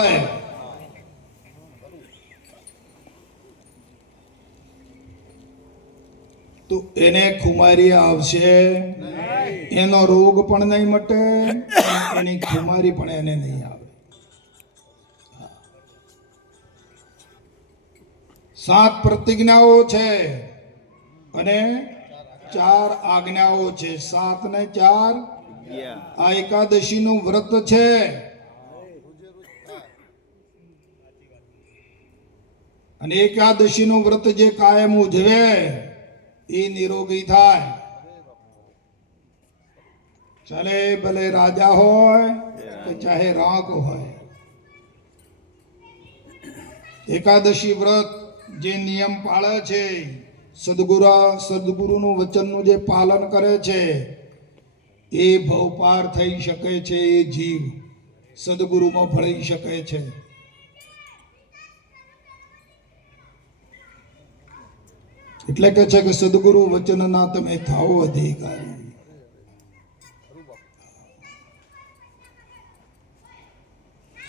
હોય તો એને ખુમારી આવશે, એનો રોગ પણ નહીં મટે, એની ખુમારી પણ એને નહીં આવે. 7 પ્રતિજ્ઞાઓ છે અને 4 આજ્ઞાઓ છે. 7 ને 4 આ એકાદશી નું વ્રત છે. અને એકાદશી નું વ્રત જે કાયમ ઉજવે એ નિરોગી થાય. ચાલે ભલે રાજા હોય કે ચાહે રાગ હોય. એકાદશી વ્રત જે નિયમ પાળે છે, સદગુરુનું વચનનું જે પાલન કરે છે, એ ભવપાર થઈ શકે છે. એ જીવ સદગુરુમાં ભળી શકે છે. એટલે કે છે કે સદગુરુ વચનના તમે થાઓ અધિકારી.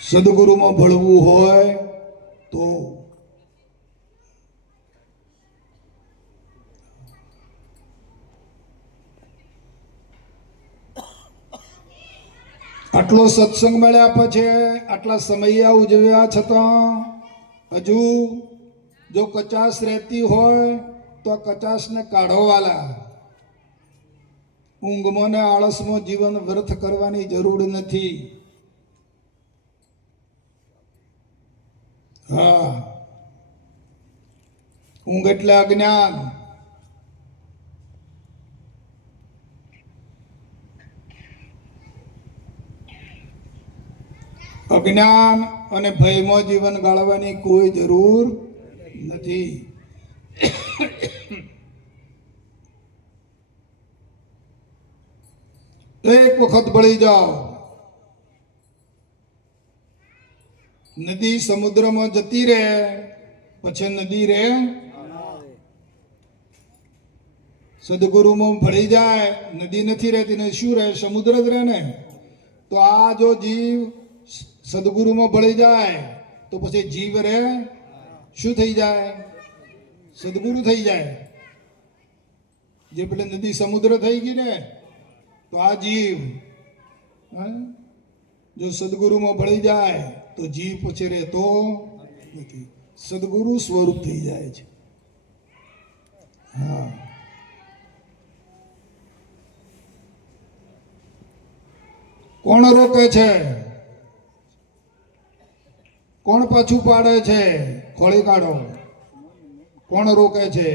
સદગુરુમાં ભળવું હોય તો આટલો સત્સંગ મળ્યા પછી, આટલા સમયા ઉજવ્યા છતાં હજુ જો કચાશ રહેતી હોય તો આ કચાશને કાઢોવાલા. ઊંઘમાં ને આળસમાં જીવન વ્યર્થ કરવાની જરૂર નથી. હા, ઊંઘ એટલે અજ્ઞાન. અજ્ઞાન અને ભયમાં જીવન ગાળવાની કોઈ જરૂર નથી. એક વખત ભળી જાઓ. નદી સમુદ્રમાં જતી રહે પછી નદી રહે. સદગુરુમાં ભળી જાય, નદી નથી રહેતી ને શું રહે? સમુદ્ર જ રહે ને. તો આ જો જીવ સદગુરુમાં ભળી જાય તો પછી જીવ રહે શું થઈ જાય? સદગુરુ થઈ જાય. જે પેલે નદી સમુદ્ર થઈ ગઈ ને, તો આ જીવ જો સદગુરુમાં ભળી જાય તો જીવ પછી રહેતો નથી, સદગુરુ સ્વરૂપ થઈ જાય છે. હા, કોણ રોકે છે? કોણ પાછું પાડે છે? ખોળી કાઢો. કોણ રોકે છે?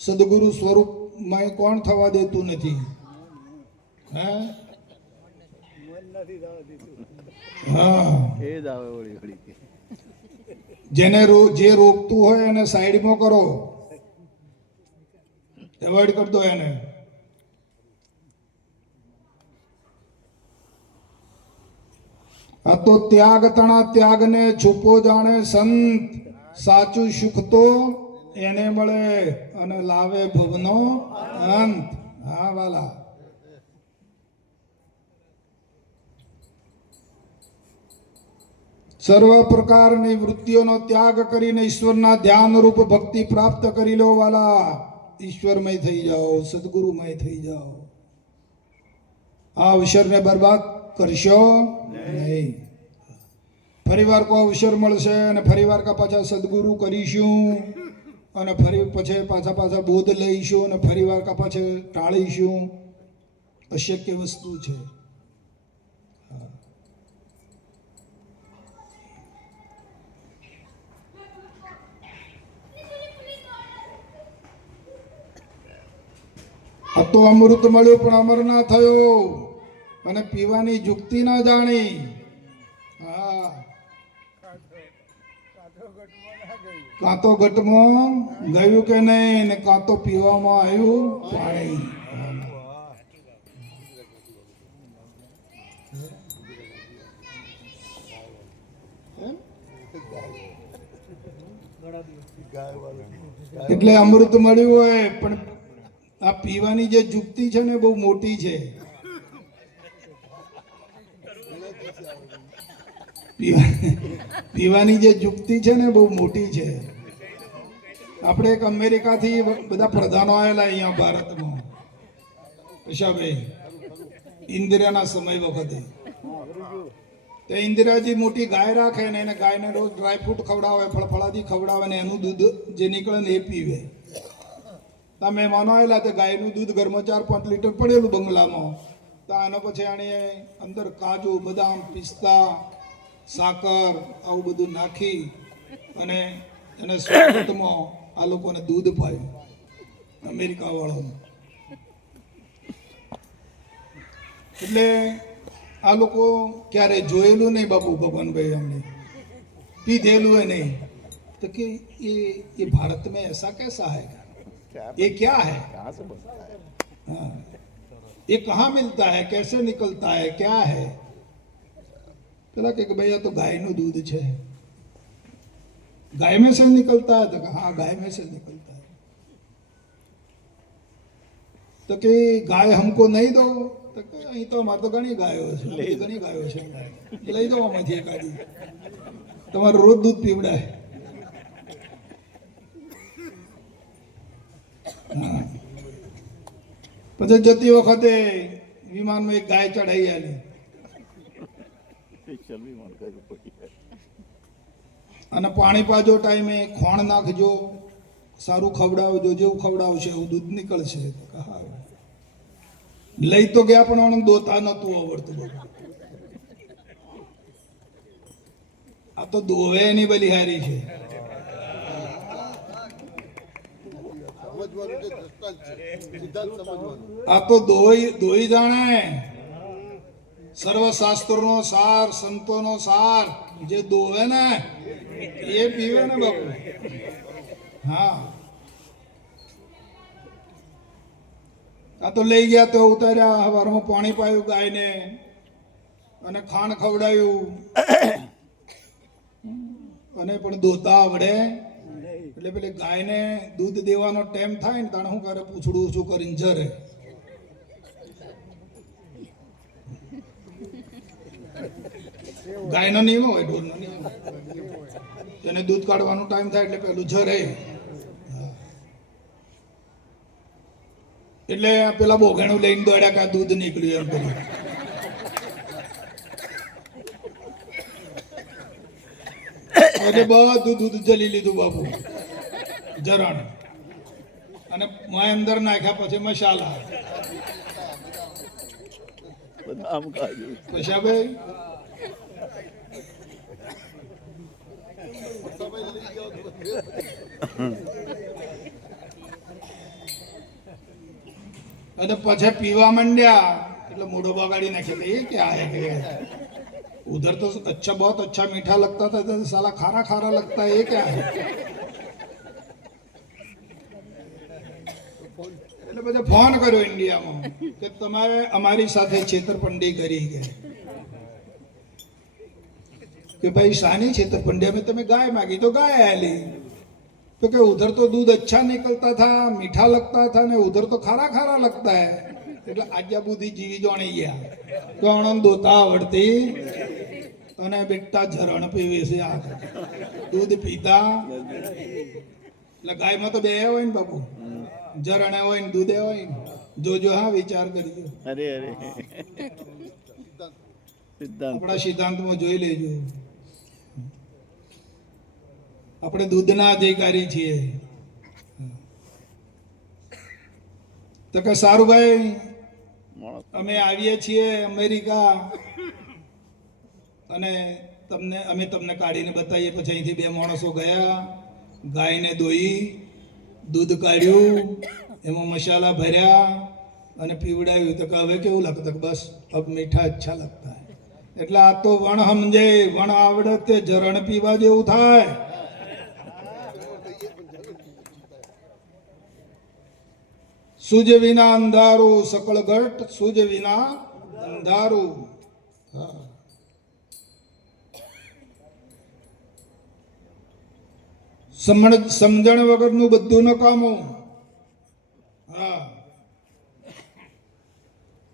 સદગુરુ સ્વરૂપમાં કોણ થવા દેતું નથી? હા, જેને જે રોકતું હોય એને સાઈડમાં કરો, એવોઇડ કરી દો એને. આ તો ત્યાગ તણા ત્યાગને છુપો જાણે સંત, સાચું સુખ તો એને મળે અને લાવે ભવનો અંત. હા વાલા, સર્વ પ્રકારની વૃત્તિઓનો ત્યાગ કરીને ઈશ્વરના ધ્યાન રૂપ ભક્તિ પ્રાપ્ત કરી લો વાલા. ઈશ્વરમય થઈ જાઓ, સદગુરુમય થઈ જાઓ. આ અવસરને બરબાદ કરશો નહીં. ફરીવાર કોઈ અવસર મળશે અને ફરીવાર કા પાછા સદગુરુ કરીશું અને ફરી પછી પાછા બોધ લઈશું અને ફરીવાર કા પાછા ટાળીશું. અશક્ય વસ્તુ છે. આ તો અમૃત મળ્યું પણ અમર ના થયો અને પીવાની જુક્તિ ના જાણી. હા, કાં તો ઘટમાં ગયું કે નહીં ને કાં તો પીવામાં આવ્યું પાણી. એટલે અમૃત મળ્યું હોય પણ આ પીવાની જે જુક્તિ છે ને બહુ મોટી છે. પીવાની જે યુક્તિ છે ને બહુ મોટી છે. આપણે એક અમેરિકાથી બધા પ્રધાનો આવેલા અહીંયા ભારતમાં, પૈસાભાઈ ઇન્દિરાના સમય વખતે. તો ઇન્દિરાજી મોટી ગાય રાખે ને એને ગાયને રોજ ડ્રાયફ્રૂટ ખવડાવે, ફળફળાદી ખવડાવે ને એનું દૂધ જે નીકળે ને એ પીવે. તો મહેમાનો આવેલા તો ગાયનું દૂધ ઘરમાં 4-5 લીટર પડેલું બંગલામાં. તો આનો પછી આણે અંદર કાજુ, બદામ, પિસ્તા, સાકર આવું બધું નાખી અને એને સ્વાગતમાં આ લોકોને દૂધ પાયું અમેરિકા વાળાનું. એટલે આ લોકો ક્યારે જોયેલું નહીં બાપુ ભગવાનભાઈ, અમને પીધેલું એ નહીં. તો કે ये भारत में ऐसा कैसा है, ये क्या है, हाँ, ये कहाँ मिलता है, कैसे निकलता है, क्या है. પેલા કે ભાઈ આ તો ગાયનું દૂધ છે. गाय में से निकलता है, तो हाँ गाय में से निकलता है. तो कि गाय हमको नहीं दो, તો કે અહીં તો અમારે તો ઘણી ગાયો છે, ઘણી ગાયો છે, લઈ દો આમાંથી એકાદી, તમારે રોજ દૂધ પીવડાય. પછી જતી વખતે વિમાનમાં એક ગાય ચડાઈ આલી અને પાણી પાજો ટાઈમે ખોણ નાખજો, સારું ખવડાવજો, જેવું ખવડાવશે એવું દૂધ નીકળશે. લઈ તો ગયા પણ આમ દોતા નતું આવડતું. આ તો દોવે એની બલિહારી છે. આ તો દોઈ જાણે સર્વશાસ્ત્રનો સાર, સંતોનો સાર જે દોવે ને એ પીવે ને બાપુ. હા, આ તો લઈ ગયા તો ઉતાર્યા, હવારમાં પાણી પાયું ગાયને અને ખાણ ખવડાયું અને પણ દોતા આવડે. એટલે પેલી ગાયને દૂધ દેવાનો ટાઈમ થાય ને તાણે શું કરે, પૂછડું શું કરીને જરે. ગાયનો નિયમ હોય, ઢોરનો નિયમ. એને દૂધ કાઢવાનો ટાઈમ થાય એટલે પેલું જરે. એટલે પેલા બોઘાણું લઈને દોડ્યા કે આ દૂધ નીકળ્યું એમ કરી. એટલે બધું દૂધ જલી લીધું બાપુ, જરણ, અને મેં અંદર નાખ્યા. પછી મસાલા, પૈસાભાઈ અને પછી પીવા માંડ્યા એટલે મોઢો બગાડી નાખ્યો. ये क्या है, उधर तो अच्छा बहुत अच्छा मीठा लगता था, तो साला खारा खारा लगता है, ये क्या है. એટલે પછી ફોન કર્યો ઇન્ડિયામાં કે તમારે અમારી સાથે છેતરપિંડી કરી કે ભાઈ શાની છેતરપિંડી, અમે તમે ગાય मांगी तो गाय आली, तो कि उधर तो दूध अच्छा निकलता था, मीठा लगता था, ने उधर तो खारा खारा लगता है. એટલે આજ્યા બુદ્ધિ જીવી જોણી ગયા તો આણંદ દોતા આવડતી અને બેટા ઝરણ પીવે છે. આ દૂધ પીતા એટલે ગાયમાં તો બે હોય ને બાપુ, ઝરણે હોય ને દૂધે હોય ને. જોજો, હા વિચાર કરજો. અરે અરે આપણા સિદ્ધાંતમાં જોઈ લેજો. આપણે દૂધના અધિકારી છીએ. તો કે સારું ભાઈ, અમે આવીએ છીએ અમેરિકા અને અમે તમને કાઢીને બતાવીએ. પછી અહીંથી 2 માણસો ગયા, ગાયને દોઈ, દૂધ કાઢ્યું, એમાં મસાલા ભર્યા અને પીવડાવ્યું. તો કે હવે કેવું લાગતું? બસ અબ મીઠા અચ્છા લગતા હૈ. એટલે આ તો વણ સમજે, વણ આવડે તે ઝરણ પીવા જેવું થાય. સૂજ વિના અંધારું, સકળ ઘટ સૂજ વિના અંધારું. હા, સમજણ વગરનું બધું નકામું. હા,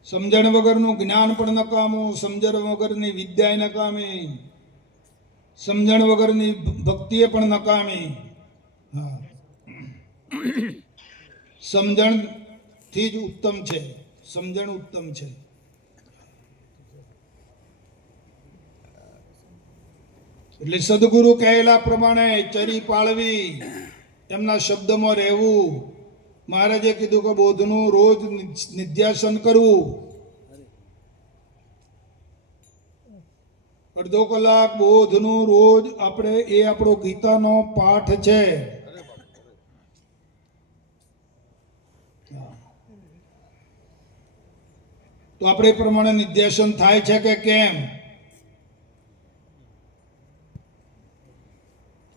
સમજણ વગરનું જ્ઞાન પણ નકામું, સમજણ વગરની વિદ્યા નકામી. સમજણ વગરની ભક્તિ પણ નકામી. હા, સમજણથી જ ઉત્તમ છે, સમજણ ઉત્તમ છે. એટલે સદગુરુ કહેલા પ્રમાણે ચરી પાળવી, એમના શબ્દમાં રહેવું. મહારાજે કીધું કે બોધનું રોજ નિધ્યાસન કરવું, અડધો કલાક બોધનું રોજ આપણે, એ આપણો ગીતાનો પાઠ છે. તો આપણે એ પ્રમાણે નિધ્યાસન થાય છે કે કેમ?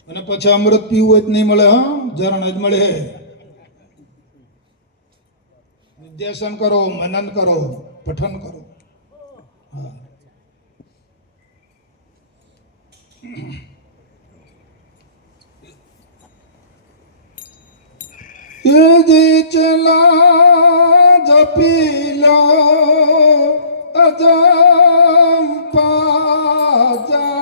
અને પછી અમૃત પીવું જ નહીં મળે, હા, ઝરણ જ મળે. નિધ્યાસન કરો, મનન કરો, પઠન કરો. હા, એ જે ચલા જપી લો અજંપા જાપ,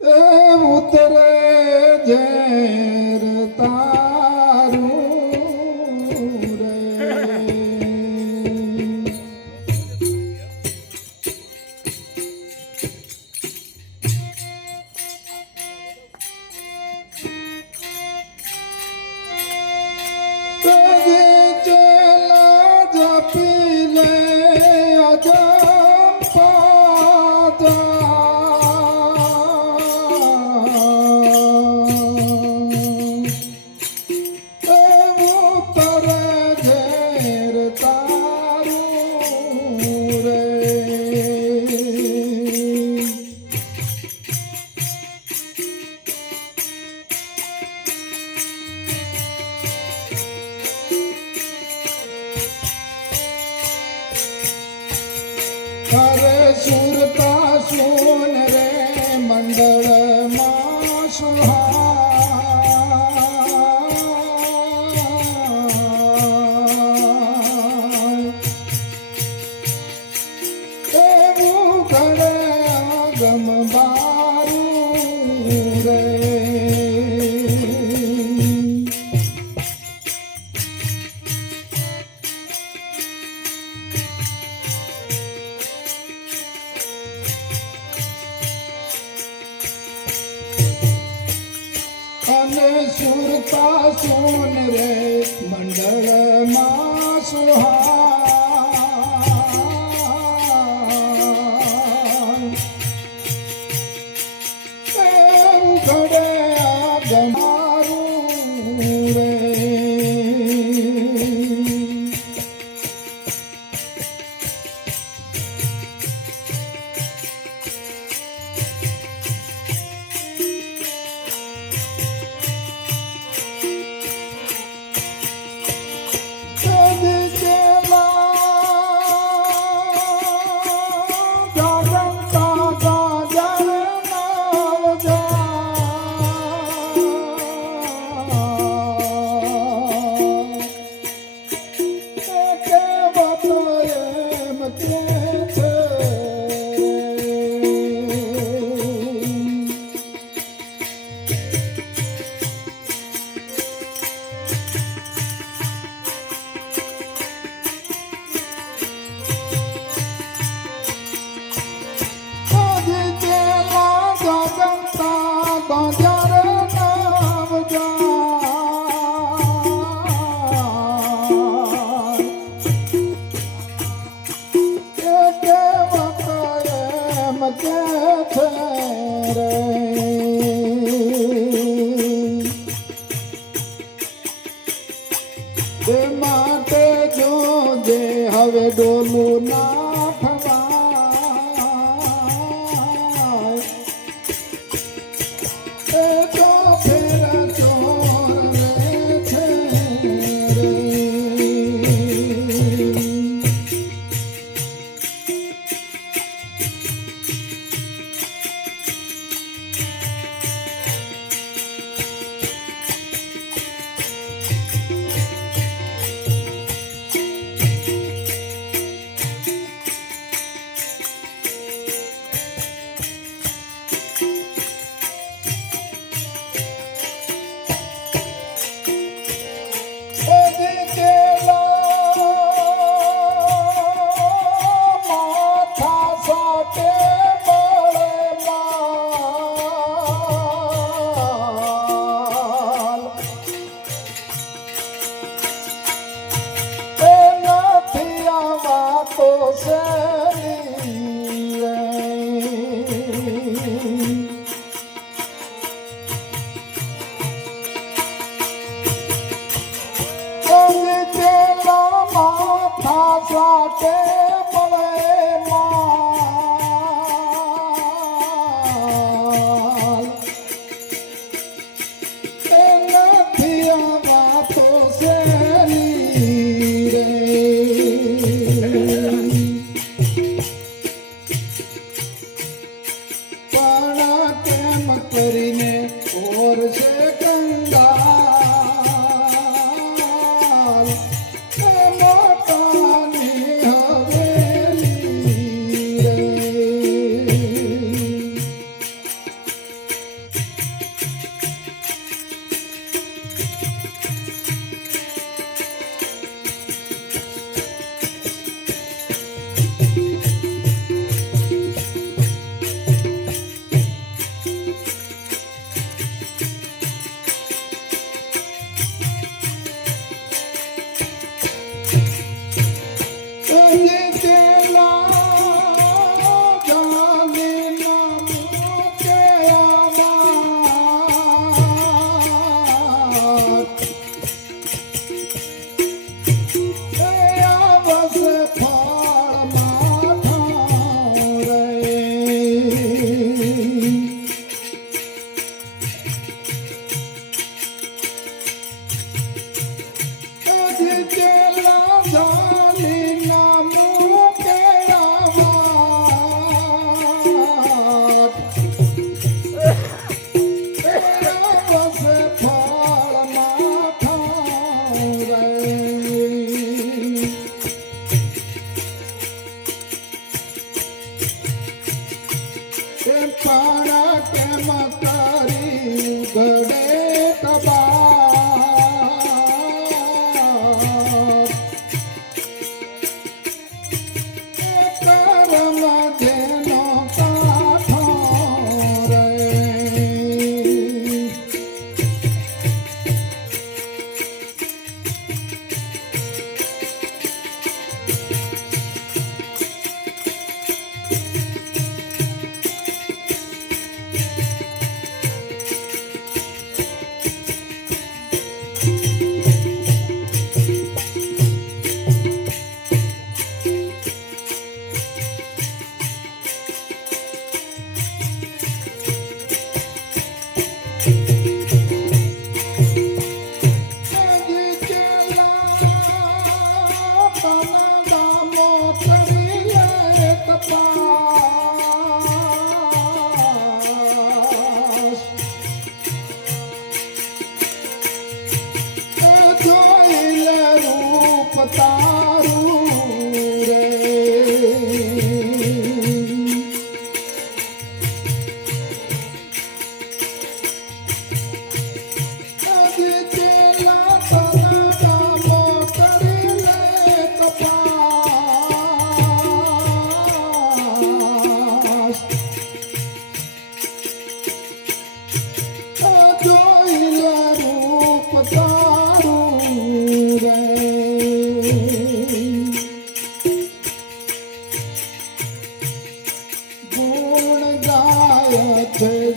એ ઉતરે ઝેર તારું રે. અરે સુરતા સુન રે મંડળમાં સુહાય, એવું કરે આગમ બારું રે. અને સુરતા સુન રે મંડળમાં સુહાય, એવું ઘડે આગમારું રે. માટે જોજે હવે ડોલું ના ખવાય, એ તો ફેરા ચોર રે છે રે. વાતો સહેલી રે. ચેલા માથા સાથે મળે માલ નથી આ વાતો સહેલી રે. પણ કેમ કરીને ઓર છે કંગાલ મોટાની હવેલી રે.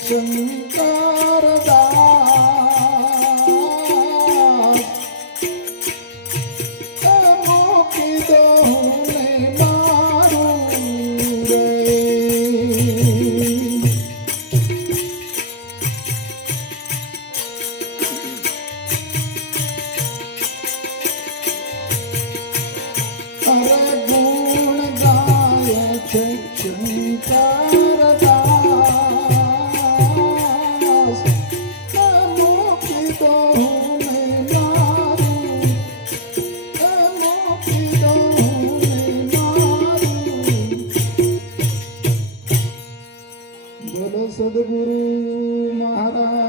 શંકર મૂકી દો ને મારું રે. અરે ગુણ ગાય છે શંકર સદગુરુ મહારાજ